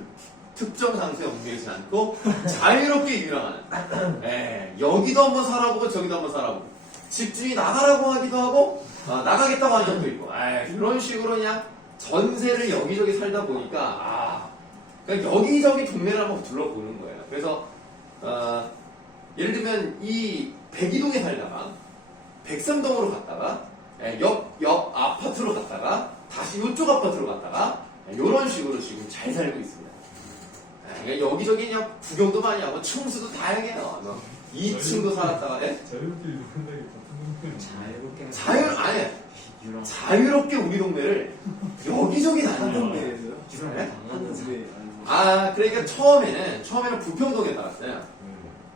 특정 장소에 옮기지 않고 자유롭게 유랑하는. 네, 여기도 한번 살아보고 저기도 한번 살아보고 집주인이 나가라고 하기도 하고 나가겠다고 하는 적도 있고 그런 식으로 그냥 전세를 여기저기 살다 보니까 그냥 여기저기 동네를 한번 둘러보는 거예요. 그래서 예를 들면 이 백이동에 살다가 백삼동으로 갔다가 옆 아파트로 갔다가 다시 이쪽 아파트로 갔다가 이런 식으로 지금 잘 살고 있습니다. 그러니까 여기저기 그냥 구경도 많이 하고 층수도 다양해요. 2층도 살았다가 자유롭게 이동한다기 같은 동네. 자유롭게 우리 동네를 여기저기 한 다녀요. 동네에서요? 네? 한 동네 아니고. 그러니까 처음에는 부평동에 살았어요.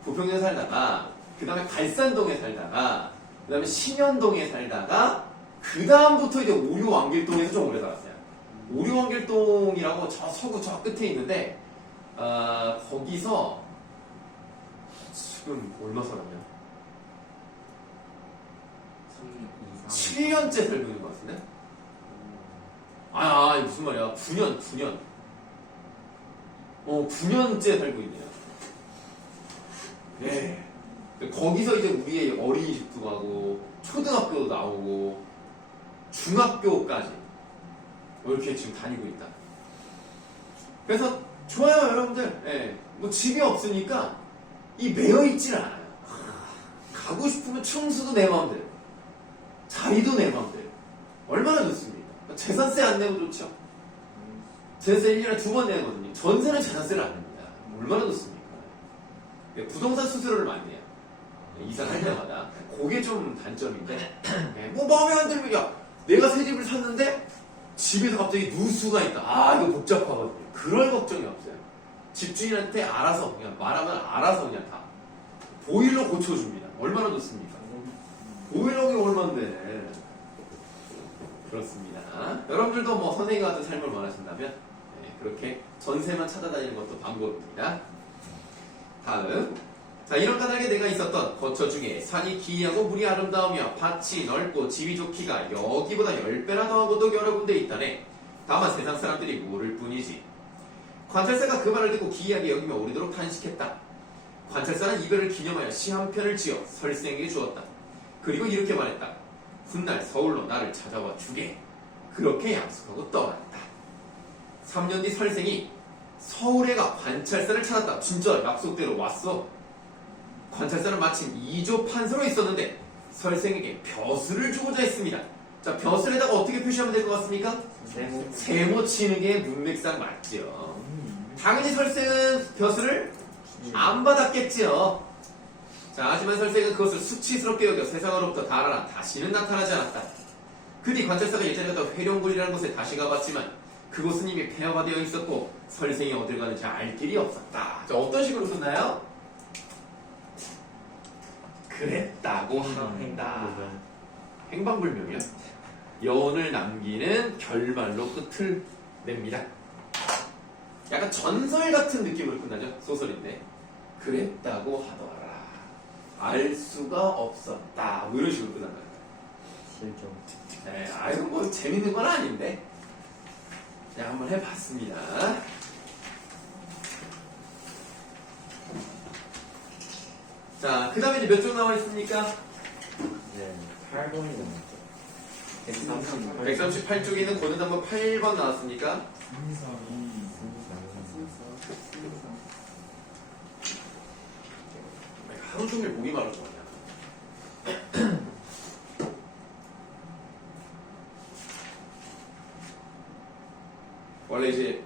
부평동에 살다가 그 다음에 갈산동에 살다가 그 다음에 신현동에 살다가 그 다음부터 이제 오류왕길동에서 좀 오래 살았어요. 오류왕길동이라고 저 서구 저 끝에 있는데 거기서 지금 얼마 살았냐? 7년째 살고 있는 것 같은데? 무슨 말이야? 9년. 9년째 살고 있네요. 네. 거기서 이제 우리의 어린이집도 가고, 초등학교도 나오고, 중학교까지. 이렇게 지금 다니고 있다. 그래서, 좋아요, 여러분들. 네. 뭐 집이 없으니까, 이 매여있질 않아요. 가고 싶으면 청수도 내 마음대로. 자리도 내 마음대로. 얼마나 좋습니까? 재산세 안 내고 좋죠? 재산세 1년에 2번 내거든요. 전세는 재산세를 안 냅니다. 얼마나 좋습니까? 부동산 수수료를 많이 내요. 이사할 때마다. 그게 좀 단점인데, 뭐 마음에 안 들면, 내가 새 집을 샀는데, 집에서 갑자기 누수가 있다. 이거 복잡하거든요. 그럴 걱정이 없어요. 집주인한테 알아서, 그냥 말하면 알아서 그냥 다. 보일러 고쳐줍니다. 얼마나 좋습니까? 보일러가 얼만데. 그렇습니다. 여러분들도 뭐 선생님 같은 삶을 원하신다면 그렇게 전세만 찾아다니는 것도 방법입니다. 다음. 자, 이런 까닭에 내가 있었던 거처 중에 산이 기이하고 물이 아름다우며 밭이 넓고 집이 좋기가 여기보다 10배나 더하고도 여러 군데 있다네. 다만 세상 사람들이 모를 뿐이지. 관찰사가 그 말을 듣고 기이하게 여기며 오르도록 탄식했다. 관찰사는 이별을 기념하여 시 한 편을 지어 설생에게 주었다. 그리고 이렇게 말했다. 훗날 서울로 나를 찾아와 주게. 그렇게 약속하고 떠났다. 3년 뒤 설생이 서울에 가 관찰사를 찾았다. 진짜 약속대로 왔어. 관찰사는 마침 2조 판서로 있었는데 설생에게 벼슬을 주고자 했습니다. 자, 벼슬에다가 어떻게 표시하면 될 것 같습니까? 세모 치는 게 문맥상 맞죠. 당연히 설생은 벼슬을 안 받았겠지요. 자, 하지만 설생은 그것을 수치스럽게 여겨 세상으로부터 달아나 다시는 나타나지 않았다. 그 뒤 관찰사가 예전에 갔던 회룡굴이라는 곳에 다시 가봤지만 그곳은 이미 폐허가 되어 있었고 설생이 어딜 가는지 알 길이 없었다. 자, 어떤 식으로 썼나요? 그랬다고 한다. 행방불명이야. 여운을 남기는 결말로 끝을 냅니다. 약간 전설 같은 느낌으로 끝나죠. 소설인데 그랬다고 하더라. 알 수가 없었다. 뭐 이런 식으로 끝난다. 실종. 네, 이거 뭐 재밌는 건 아닌데 그냥 한번 해봤습니다. 자, 그 다음에 이제 몇 쪽 나와 있습니까? 네, 8번이 남았죠. 138쪽에 있는 고는단문 8번 나왔습니까? 하루 종일 목이 마를 거냐. 원래 이제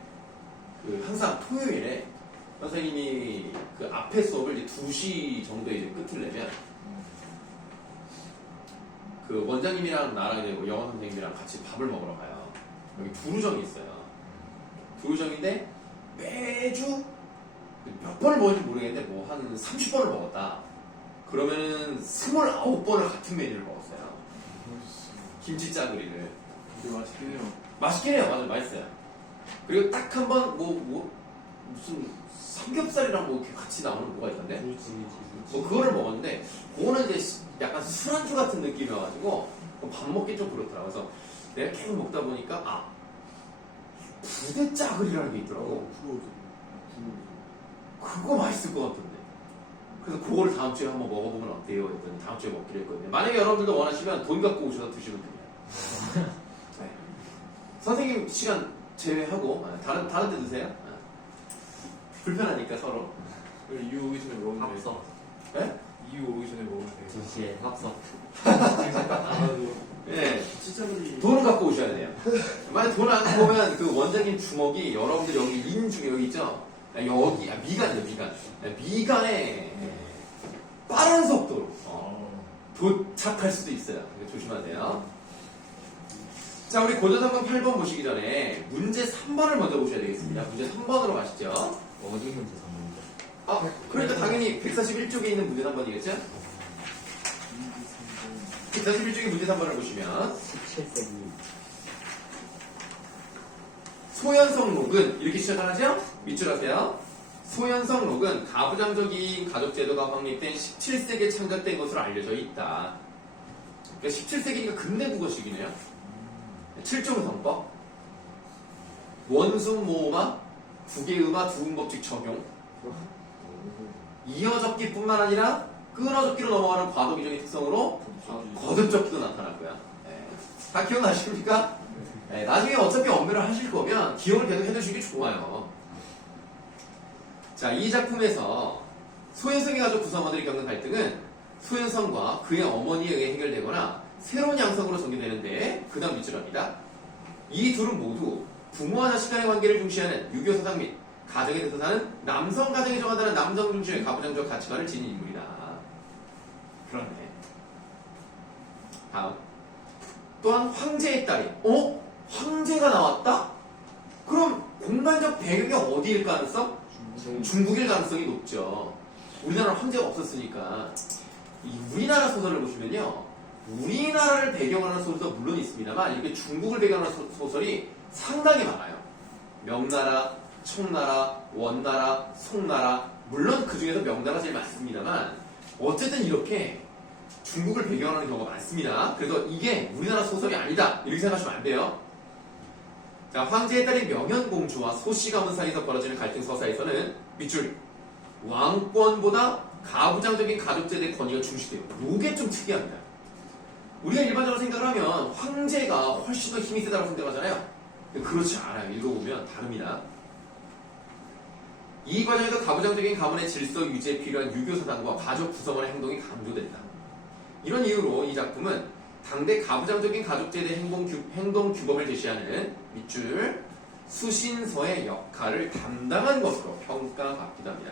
항상 토요일에 선생님이 그 앞에 수업을 이제 2시 정도에 이제 끝을 내면 그 원장님이랑 나랑 이제 뭐 영어 선생님이랑 같이 밥을 먹으러 가요. 여기 두루정이 있어요. 두루정인데 매주 몇 번을 먹었는지 모르겠는데 뭐 한 30번을 먹었다. 그러면은 29번을 같은 메뉴를 먹었어요. 김치 짜글이를. 되게 맛있긴 해요. 맛있긴 해요. 맞아요. 맛있어요. 그리고 딱 한 번 무슨 삼겹살이랑 뭐 이렇게 같이 나오는 뭐가 있던데? 뭐 그거를 먹었는데 그거는 이제 약간 술안주 같은 느낌이어가지고 밥 먹기 좀 그렇더라고. 그래서 내가 계속 먹다 보니까 부대 짜글이라는 게 있더라고. 그거 맛있을 것 같던데. 그래서 그거를 다음 주에 한번 먹어보면 어때요? 했더니 다음 주에 먹기로 했거든요. 만약에 여러분들도 원하시면 돈 갖고 오셔서 드시면 됩니다. 네. 선생님 시간 제외하고 다른 데 드세요. 불편하니까 서로. 이유 오기 전에 먹으면 돼요. 합석. 네? 이유 오기 전에 먹으면 돼요. 2시에 합석. 네. 진짜 그리 돈을 갖고 오셔야 돼요. 만약 돈을 안 갖고 오면 그 원장님 주먹이 여러분들 여기 인중에 여기 있죠? 여기 미간이요 미간. 미간에 빠른 속도로 도착할 수도 있어요. 그러니까 조심하세요. 자, 우리 고전산문 8번 보시기 전에 문제 3번을 먼저 보셔야 되겠습니다. 문제 3번으로 가시죠. 어디 문제 삼는데? 그러니까 당연히 141쪽에 있는 문제 3번이겠죠? 141쪽의 문제 3번을 보시면 17세기. 소현성록은 이렇게 시작하죠? 밑줄하세요. 소현성록은 가부장적인 가족제도가 확립된 17세기에 창작된 것으로 알려져 있다. 그러니까 17세기니까 근대 국어식이네요. 7종 성법, 원순 모음화, 부계음화 두음법칙 적용, 이어적기뿐만 아니라 끊어적기로 넘어가는 과도기적인 특성으로 거듭적기도 나타났고요. 네. 다 기억나십니까? 네, 나중에 어차피 업무를 하실 거면 기억을 계속 해두시기 좋아요. 자, 이 작품에서 소현성의 가족 구성원들이 겪는 갈등은 소현성과 그의 어머니에 의해 해결되거나 새로운 양성으로 전개되는데 그 다음 밑줄합니다. 이 둘은 모두 부모와 자식 간의 관계를 중시하는 유교 사상 및 가정에 대해서 사는 남성 가정이 정한다는 남성 중심의 가부장적 가치관을 지닌 인물이다. 그렇네. 다음. 또한 황제의 딸이 황제가 나왔다? 그럼 공간적 배경이 어디일 가능성? 중국일 가능성이 높죠. 우리나라는 황제가 없었으니까. 이 우리나라 소설을 보시면요. 우리나라를 배경으로 하는 소설도 물론 있습니다만 이렇게 중국을 배경으로 하는 소설이 상당히 많아요. 명나라, 청나라, 원나라, 송나라 물론 그 중에서 명나라가 제일 많습니다만 어쨌든 이렇게 중국을 배경으로 하는 경우가 많습니다. 그래서 이게 우리나라 소설이 아니다 이렇게 생각하시면 안 돼요. 자, 황제의 딸인 명현공주와 소씨 가문 사이에서 벌어지는 갈등 서사에서는 밑줄 왕권보다 가부장적인 가족제도의 권위가 중시돼요. 이게 좀 특이합니다. 우리가 일반적으로 생각을 하면 황제가 훨씬 더 힘이 세다고 생각하잖아요. 그렇지 않아요. 읽어보면 다릅니다. 이 과정에서 가부장적인 가문의 질서 유지에 필요한 유교사당과 가족 구성원의 행동이 강조된다. 이런 이유로 이 작품은 당대 가부장적인 가족제도의 행동 규범을 제시하는 밑줄 수신서의 역할을 담당한 것으로 평가받기도 합니다.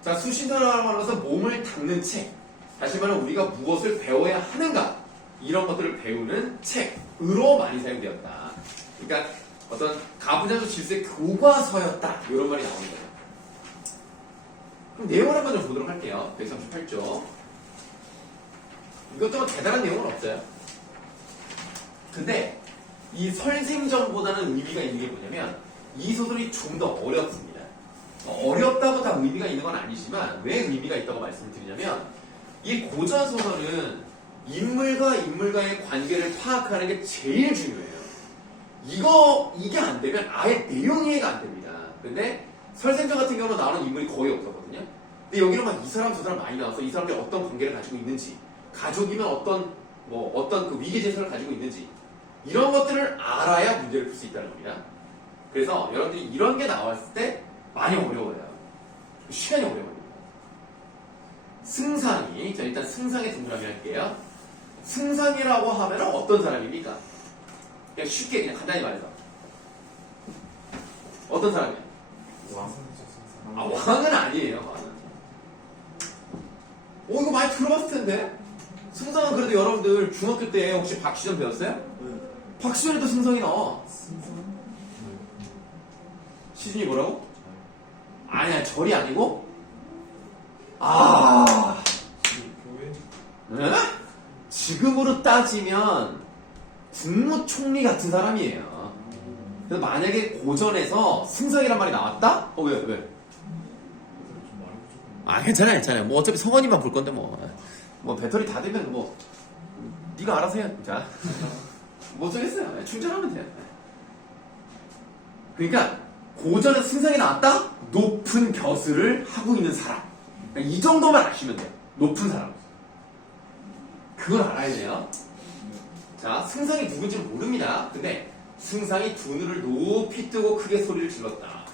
자, 수신서라고 하면서 몸을 닦는 책, 다시 말하면 우리가 무엇을 배워야 하는가 이런 것들을 배우는 책으로 많이 사용되었다. 그러니까 어떤 가부장적 질서의 교과서였다 이런 말이 나오는 거예요. 그럼 내용을 한번 좀 보도록 할게요. 138조. 이것도 뭐 대단한 내용은 없어요. 근데 이 설생전보다는 의미가 있는 게 뭐냐면 이 소설이 좀 더 어렵습니다. 어렵다고 다 의미가 있는 건 아니지만 왜 의미가 있다고 말씀을 드리냐면 이 고전 소설은 인물과 인물과의 관계를 파악하는 게 제일 중요해요. 이게 안 되면 아예 내용 이해가 안 됩니다. 근데 설생전 같은 경우는 나오는 인물이 거의 없었거든요. 근데 여기는 막 이 사람 저 사람 많이 나와서 이 사람들이 어떤 관계를 가지고 있는지, 가족이면 어떤 그 위계질서를 가지고 있는지 이런 것들을 알아야 문제를 풀 수 있다는 겁니다. 그래서 여러분들이 이런 게 나왔을 때 많이 어려워요. 시간이 오래 걸립니다. 승상이, 자 일단 승상의 동그라미 할게요. 승상이라고 하면 어떤 사람입니까? 그냥 쉽게 그냥 간단히 말해서 어떤 사람이에요? 왕은 아니에요. 왕은. 이거 많이 들어봤을 텐데. 승상은 그래도 여러분들 중학교 때 혹시 박시전 배웠어요? 네. 박시전에도 승상이 나와. 시준이 뭐라고? 아니야, 절이 아니고? 에? 지금으로 따지면 국무총리 같은 사람이에요. 그래서 만약에 고전에서 승상이란 말이 나왔다? 왜? 좀 말이 부족한 아, 괜찮아요. 뭐 어차피 성원이만 볼 건데 뭐 배터리 다 되면 뭐 네가 알아서 해. 자, 뭐 어쩌겠어요. 충전하면 돼요. 그러니까 고전에서 승상이 나왔다? 높은 벼슬을 하고 있는 사람. 그러니까 이 정도만 아시면 돼요. 높은 사람. 그걸 알아야 돼요. 자, 승상이 누군지 모릅니다. 근데 승상이 두 눈을 높이 뜨고 크게 소리를 질렀다.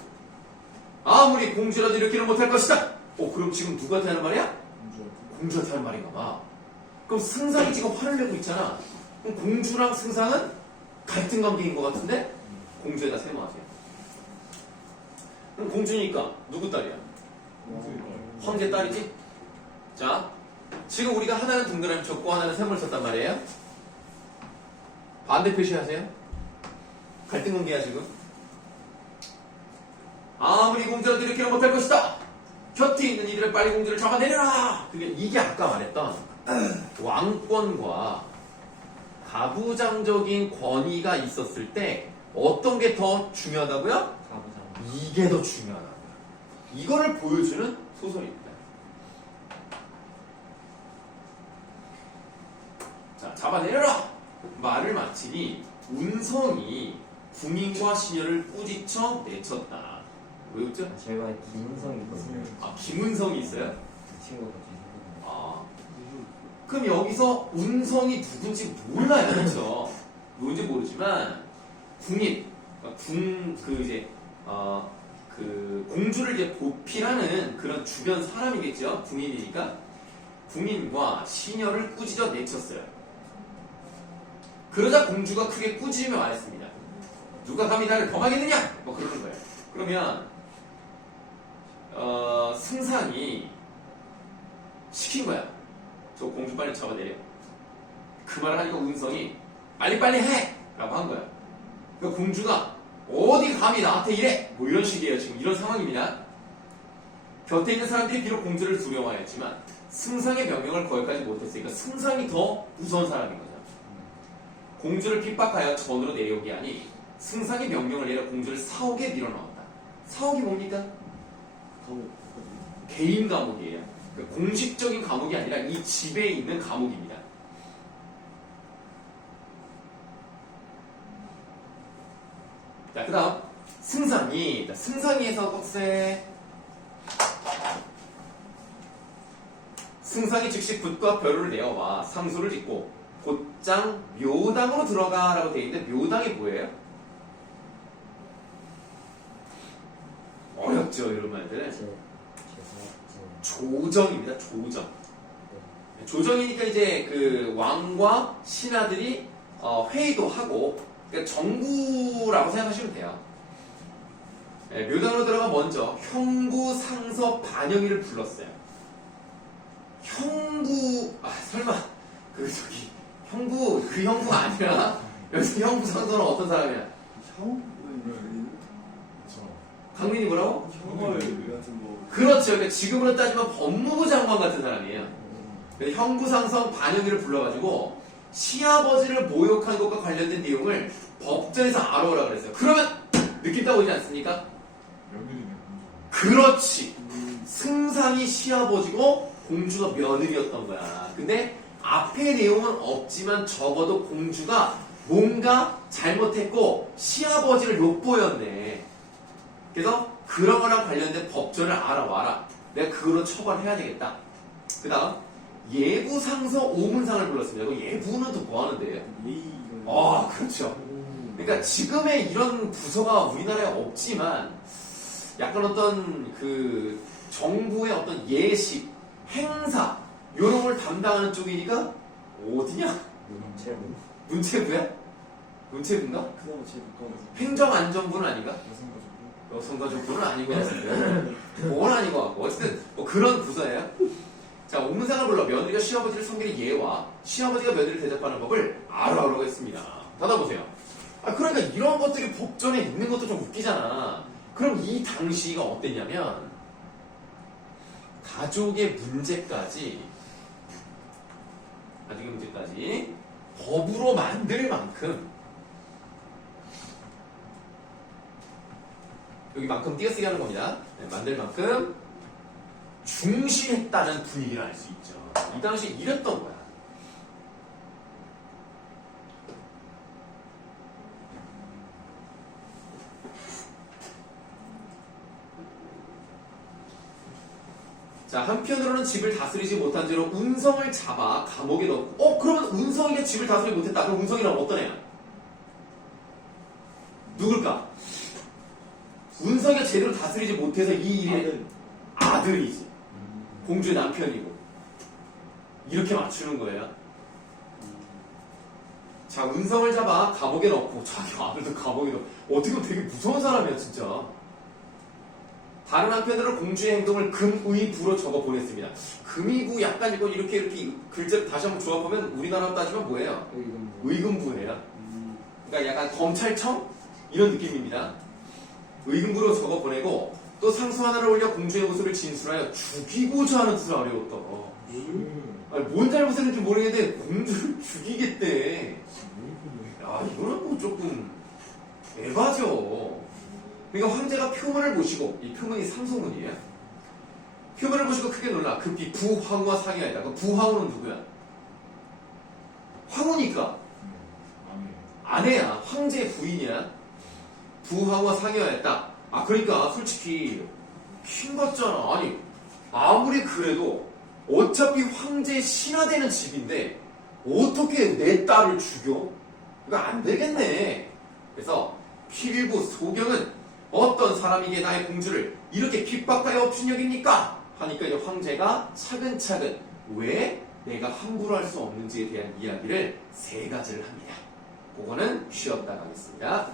아무리 공주라도 이렇게는 못할 것이다. 그럼 지금 누구한테 하는 말이야? 공주한테. 공주한테 하는 말인가 봐. 그럼 승상이 지금 화를 내고 있잖아. 그럼 공주랑 승상은 갈등 관계인 것 같은데 공주에다 세모하세요. 그럼 공주니까 누구 딸이야? 황제 딸이지? 자, 지금 우리가 하나는 동그라미 쳤고 하나는 세모를 썼단 말이에요. 반대 표시하세요. 갈등 관계야 지금. 아무리 공주라도 이렇게는 못할 것이다. 곁에 있는 이들을 빨리 공주를 잡아내려라. 이게 아까 말했던 왕권과 가부장적인 권위가 있었을 때 어떤 게 더 중요하다고요? 가부장. 이게 더 중요하다고요. 이거를 보여주는 소설입니다. 자, 잡아내려라! 말을 마치니 운성이 궁인과 시녀를 꾸짖쳐 내쳤다. 왜 웃죠? 저희가 김은성이 있거든요. 아, 김은성이 있어요? 그 친구가 갑자기 생각나요. 아, 그럼 여기서 운성이 누군지 몰라요, 그렇죠? 누군지 모르지만 궁인, 공주를 이제 보필하는 그런 주변 사람이겠죠. 궁인이니까 궁인과 시녀를 꾸짖어 내쳤어요. 그러자 공주가 크게 꾸짖으며 말했습니다. 누가 감히 나를 범하겠느냐? 뭐 그러는 거예요. 그러면 승상이 시킨 거야. 저 공주 빨리 잡아내려. 그 말을 하니까 운성이 빨리빨리 해! 라고 한 거야. 그러니까 공주가 어디 감히 나한테 이래! 뭐 이런 식이에요. 지금 이런 상황입니다. 곁에 있는 사람들이 비록 공주를 두려워하였지만 승상의 명령을 거역하지 못했으니까 승상이 더 무서운 사람인 거죠. 공주를 핍박하여 전으로 내려오게 하니 승상의 명령을 내려 공주를 사옥에 밀어넣었다. 사옥이 뭡니까? 개인 감옥이에요. 그러니까 공식적인 감옥이 아니라 이 집에 있는 감옥입니다. 자, 그 다음 승상이에서 꺽쇠. 승상이 즉시 붓과 벼루를 내어와 상소를 짓고 곧장 묘당으로 들어가라고 되어 있는데 묘당이 뭐예요? 어렵죠, 이런 말들. 조정입니다. 조정. 조정이니까 이제 그 왕과 신하들이 회의도 하고, 그러니까 정부라고 생각하시면 돼요. 네, 묘당으로 들어가 먼저 형구 상서 반영이를 불렀어요. 형구, 설마 형구 그 형구가 아니라 여기서 형구 상서는 어떤 사람이야? 강민이 뭐라고? 형벌 같은 뭐 그렇죠. 그러니까 지금으로 따지면 법무부 장관 같은 사람이에요. 형구상성 반영이를 불러가지고 시아버지를 모욕한 것과 관련된 내용을 법정에서 알아오라 그랬어요. 그러면 느낌 딱 오지 않습니까? 며느리네. 그렇지. 승상이 시아버지고 공주가 며느리였던 거야. 근데 앞의 내용은 없지만 적어도 공주가 뭔가 잘못했고 시아버지를 욕보였네. 그래서 그런 거랑 관련된 법조를 알아와라. 내가 그걸로 처벌해야 되겠다. 그 다음 예부상서 오문상을 불렀습니다. 예부는 또 뭐 하는데요? 그렇죠. 그러니까 지금의 이런 부서가 우리나라에 없지만 약간 어떤 그 정부의 어떤 예식, 행사 이런 걸 담당하는 쪽이니까 어디냐? 문체부야? 문체부인가? 그나마 제일 가까워서 행정안전부는 아닌가? 여성가족부는 여성가족부는 아닌 것 같은데 그건 아닌 것 같고 어쨌든 뭐 그런 부서예요. 자, 오문상을 불러 며느리가 시아버지를 섬기는 예와 시아버지가 며느리를 대접하는 법을 알아오라고 했습니다. 닫아보세요. 그러니까 이런 것들이 법전에 있는 것도 좀 웃기잖아. 그럼 이 당시가 어땠냐면 가족의 문제까지 나중에 문제까지 법으로 만들 만큼 여기만큼 띄어쓰기 하는 겁니다. 네, 만들 만큼 중시했다는 분위기를 알 수 있죠. 이 당시에 이랬던 거야. 자, 한편으로는 집을 다스리지 못한 죄로 운성을 잡아 감옥에 넣고, 그러면 운성이가 집을 다스리지 못했다. 그럼 운성이라면 어떤 애야? 누굴까? 운성이가 제대로 다스리지 못해서 이 일의 아들이지. 공주의 남편이고. 이렇게 맞추는 거예요. 자, 운성을 잡아 감옥에 넣고, 자기 아들도 감옥에 넣고. 어떻게 보면 되게 무서운 사람이야, 진짜. 다른 한편으로 공주의 행동을 금의부로 적어 보냈습니다. 금의부 약간 이렇게 글자를 다시 한번 조합하면 우리나라로 따지면 뭐예요? 의금부예요. 그러니까 약간 검찰청? 이런 느낌입니다. 의금부로 적어 보내고 또 상소 하나를 올려 공주의 모습을 진술하여 죽이고자 하는 뜻을 아뢰었다. 아니, 뭔 잘못을 했는지 모르겠는데 공주를 죽이겠대. 야, 이거는 뭐 조금 에바죠. 그러니까 황제가 표문을 보시고, 이 표문이 상소문이에요. 표문을 보시고 크게 놀라 급히 부황후와 상의하였다. 그 부황후는 누구야? 황후니까 아내야. 황제의 부인이야. 부황후와 상의하였다. 그러니까 솔직히 킹 같잖아. 아니, 아무리 그래도 어차피 황제의 신하되는 집인데 어떻게 내 딸을 죽여? 이거 안 되겠네. 그래서 필부 소경은 어떤 사람에게 나의 공주를 이렇게 핍박하여 업신여깁니까? 하니까 이제 황제가 차근차근 왜 내가 함부로 할 수 없는지에 대한 이야기를 3가지를 합니다. 그거는 쉬었다 가겠습니다.